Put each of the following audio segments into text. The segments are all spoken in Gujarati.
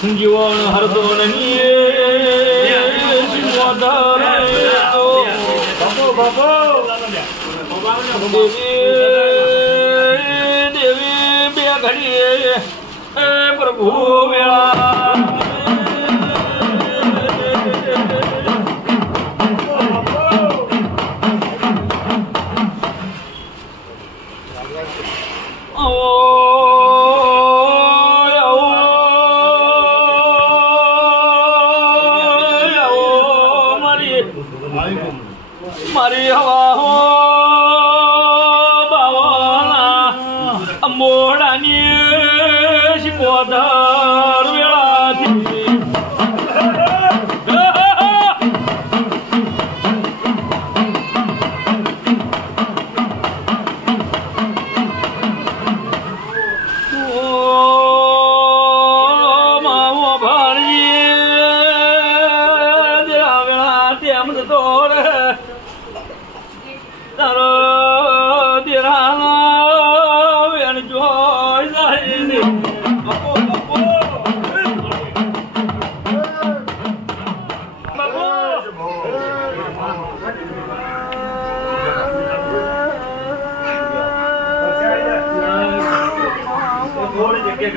જીવન હરદો દેવી બે ઘડી પ્રભુ વેળા મારી હવા હો બાવાના મોડાની શિકોદર વેળાથી માવો ભાણી દેરા વેળા તેમ તો તારો દેરા વેણ જોઈ જાય ને બાપો થોડી જગ્યા કરી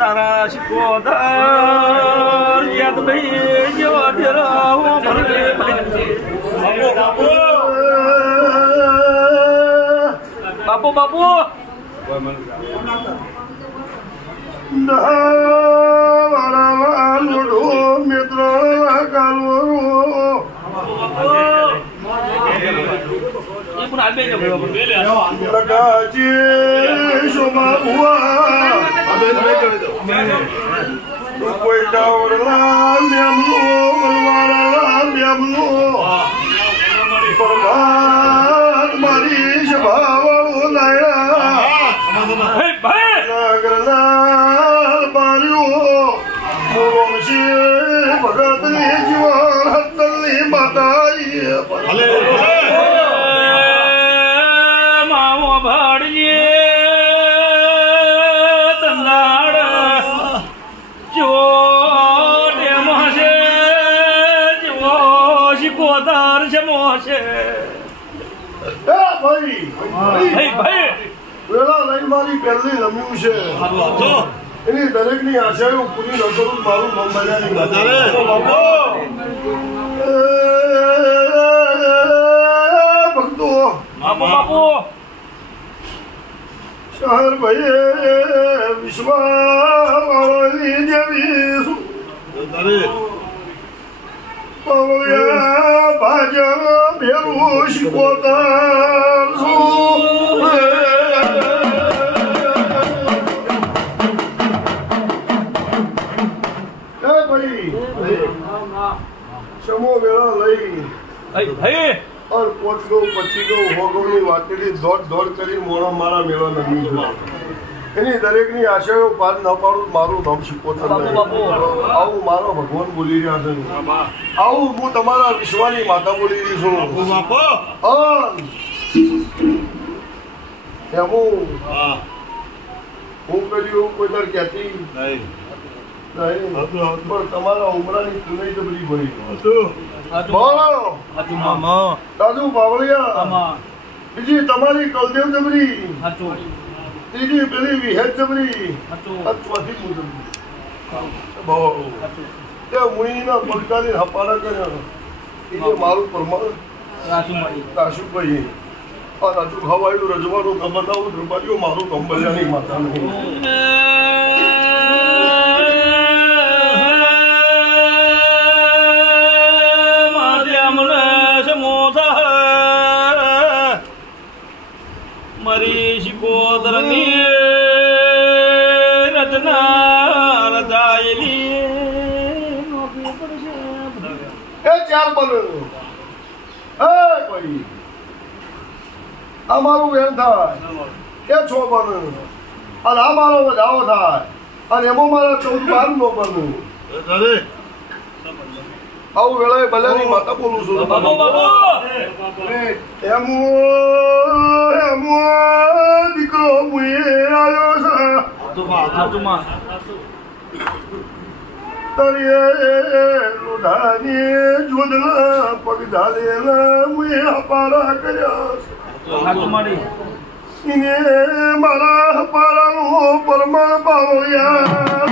તારા શિકોદર યાદ ભાઈ જેવા તેરા બાપુ બાપુ મિત્ર કોઈ ડાવર મારી સ્વભાવ ભગત ની જીવન માતા માવો ભાડીએ તંદાડ જો ડેમો છે જો શિકોદર છે મોશે ભાઈ વેળા લઈ મારી પહેલી રમ્યું છે એની દરેક ની આશાઓ પૂરી ન કરું મારું બંબાની ભક્તો બાપુ શહર ભાઈ વિશ્વાવાળી દેવી ભાજપ ભેરું શિકોદર સમો વેળા લઈ और पोच गो पची गो होगोनी वाटेली दौड़ કરી મોણો મારા મેળા નમી છે એની દરેકની આશાઓ પાર ન પાડું મારું નામ શિકોદર આવું મારો ભગવાન બોલી રહ્યા છે આવું હું તમારા વિશ્વાની માતા બોલી રહી છું હું કર્યું કોઈ દર કહેતી નહીં પણ તમારા ઉમરાની ચુનાઈ તો બધી ભરી દાદુ બાવળિયા બીજી તમારી કલદેવ જબરી ત્રીજી પેલી વિહેત જબરી ચોથી મુઈના પગતાની હપાડા કર્યા એ મારું પરમાણ રાશુભાઈ આ રાજુ ખવાયેલું રજવાનું બતાવું ધ્રુપાડીઓ મારું કંબલિયાની માતા નહીં મારી શિકોદર ની રચના રચાયેલી એ ચાર બનો કોઈ અમારું વેણ થાય એ છો બનો અને અમારો વધાવો થાય અને એમાં મારા 14 નો પરનું આવું વેળાએ ભલાની માતા બોલું છું બાબુ બાબુ એમ દીકરો મુએ આવ્યો છે તરીએ લોઢાની જોડલા પગ ઢાલેલા મુએ હપારા કર્યા છે ઇને મારા હપારાનો પરમાણ પાવ્યા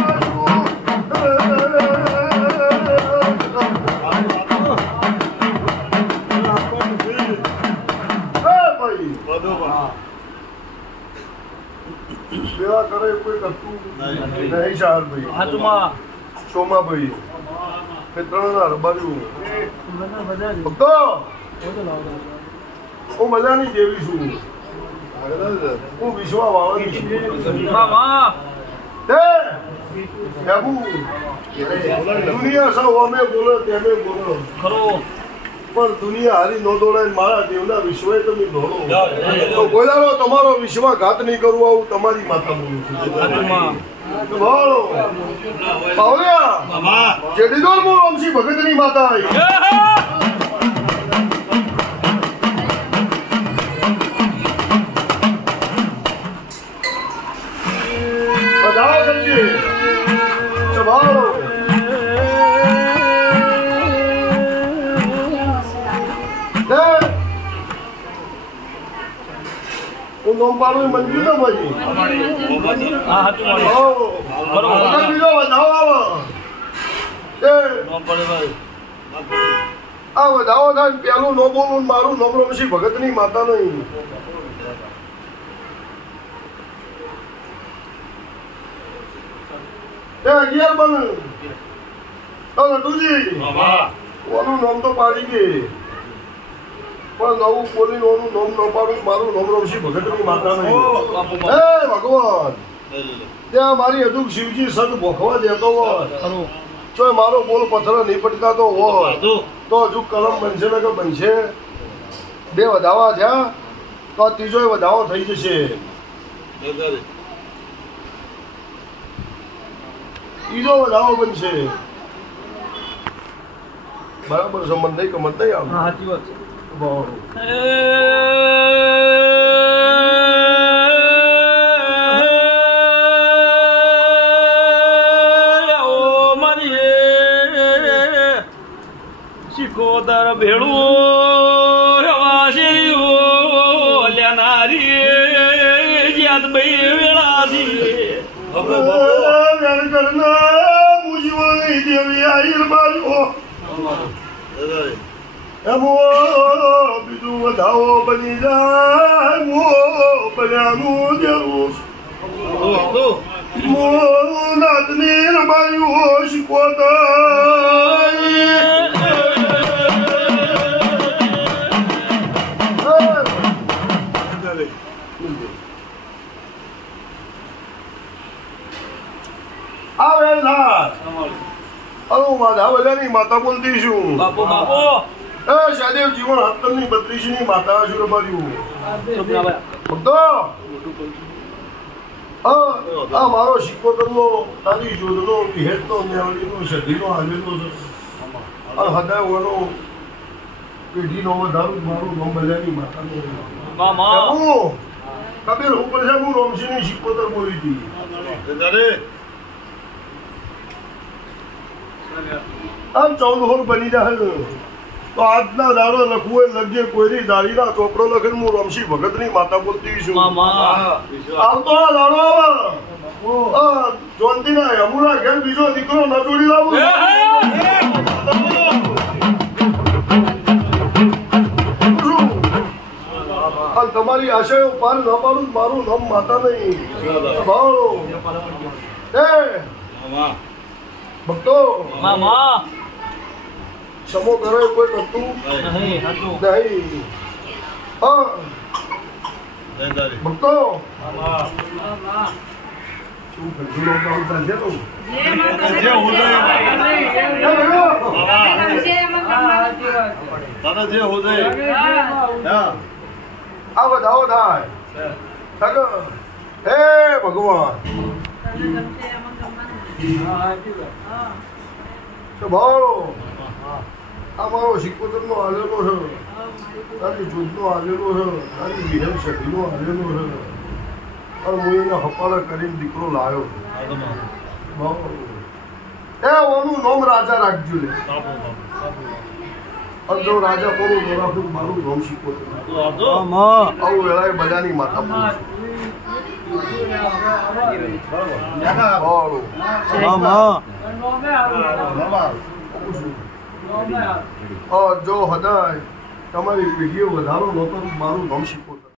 સેવા કરે કોઈ કરતું નહીં શાહરભાઈ સોમાભાઈ ત્રણ બાજુ હું મજાની જેવી છું હું વિશ્વા વાળવાની છું દુનિયા સૌ અમે બોલો તેમે બોલો પણ દુનિયા હારી નો દોડાય મારા દેવના વિશ્વે તમે દોડો તો બોલાવો તમારો વિશ્વાઘાત નહીં કરવું આવું તમારી માતા બોલું છું જેડીદોર બોલ વંશી ભગતની માતા નોંપાડું મંજૂર ન ભાઈ બીજો વધાવો આ વધાવો થાય પેલું નો બોલું મારું નોબરો પછી ભગતની માતા નહીં અગિયાર બન નટુજી ઓનું નામ તો પાડી ગઈ પણ નવું બોલીને ઓનું નામ ન પાડું મારું નામ રમશી ભગતની માતા નહીં હે ભગવાન ત્યાં મારી હજુ શિવજી સદ ભોખવા દેતો હોય જો મારો બોલ પથ્થર નહીં પટકાતો હોય તો હજુ કલમ બનશે ને કે બનશે બે વધાવા થયા તો ત્રીજો વધાવો થઈ જશે ત્રીજો વધાવો બનશે બરાબર સંબંધ નહીં કે મત નહીં આવે સાચી વાત છે શિકોદર ભેળું લેનારી જ્યાદ ભાઈ વેળાથી દેવી આઈર બાજુ એમો બીજું વધાવો બની જાય મો બન્યાનું જેવું મો નાતની રમાયું શીખવતા આવે ના અરે માધા બધાની માતા બોલતી છું બાપુ બાપુ શાદેવ જીવન હત્તરની 32 ની માતા છું રબાર્યું ભક્તો આ મારો શિકોતરનો તારી જોડનો વિહેતનો ન્યાવડીનો સધીનો આવેલો છે અને હદાવાનો પેઢીનો વધારું મારું નામ બધાની માતાનું કબીર હું પડશે હું રોમસીની શિકોતર બોલી હતી આમ 14 હોર બની જાય તો આજના દાડો લખવું હોય લખજે કોઈની દાડીના ચોપડો લખે હું રમશી ભગતની માતા બોલતી છું આવતો દાડો જોનતીના યમુના ઘેર બીજો દીકરો ન જોડી લાવું તમારી આશા પાર ન પાડું મારું નામ માતા નહીં ભક્તો સમો કરે કોઈ કરતું નહીં ભક્તો શું આ વધાવો થાય હે ભગવાન ભાળો આ મારો શિકોતરનો આલેલો છે, તારી જૂથનો આલેલો છે, તારી વિહન સખીનો આલેલો છે, અને હું એને હપાળા કરીને દીકરો લાવ્યો. એ ઓનું નામ રાજા રાખજો લે. અને જો રાજા કોનું રાખું મારું નામ શિકોતર. આવું વેળાએ બધાની માથા જો હદાય તમારી પેઢીઓ વધારો નહોતો મારું નામ શિકોતર.